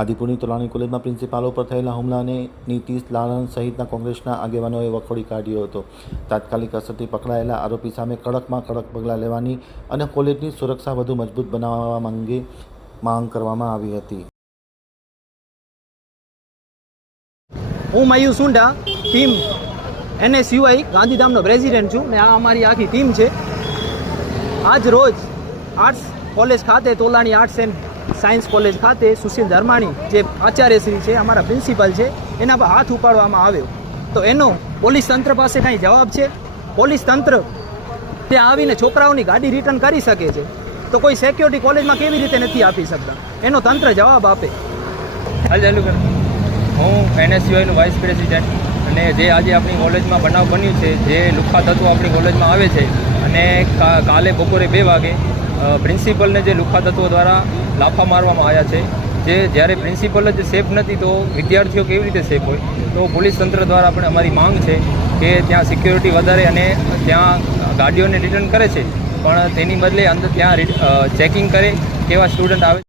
આદિપુરની તોલાણી કોલેજમાં પ્રિન્સિપાલો પર થયેલા હુમલાને નીતિશ લાલન સહિતના કોંગ્રેસના આગેવાનોએ વખોડી કાઢ્યો હતો. તાત્કાલિક અસરથી પકડાયેલા આરોપી સામે કડકમાં કડક પગલાં લેવાની અને કોલેજની સુરક્ષા વધુ મજબૂત બનાવવા અંગે માંગ કરવામાં આવી હતી. હું મયુર સુંડા, ટીમ એનએસયુઆઈ, ગાંધીધામનો પ્રેસિડેન્ટ છું. ને આ અમારી આખી ટીમ છે. આજ રોજ આર્ટ્સ કોલેજ ખાતે Tolani arts and science college ખાતે સુશીલ ધર્માણી, જે આચાર્યશ્રી છે, અમારા પ્રિન્સિપાલ છે, એના પર હાથ ઉપાડવામાં આવ્યો. તો એનો પોલીસ તંત્ર પાસે કાંઈ જવાબ છે? પોલીસ તંત્ર ત્યાં આવીને છોકરાઓની ગાડી રિટર્ન કરી શકે છે. તો કોઈ સિક્યોરિટી કોલેજમાં કેવી રીતે નથી આપી શકતા? એનો તંત્ર જવાબ આપે. હું એનએસયુઆઈનું વાઇસ પ્રેસિડેન્ટ અને જે આજે આપણી કોલેજમાં બનાવ બન્યું છે, જે લુખ્ખા તત્વો આપણી કોલેજમાં આવે છે, અને કાલે બપોરે બે વાગે પ્રિન્સિપલને જે લુખા તત્વો દ્વારા લાફા મારવામાં આવ્યા છે, જે જ્યારે પ્રિન્સિપલ જ સેફ નથી તો વિદ્યાર્થીઓ કેવી રીતે સેફ હોય? તો પોલીસ તંત્ર દ્વારા આપણે અમારી માંગ છે કે ત્યાં સિક્યોરિટી વધારે અને ત્યાં ગાડીઓને રિટર્ન કરે છે. પણ તેની બદલે અંદર ત્યાં ચેકિંગ કરે કેવા સ્ટુડન્ટ આવે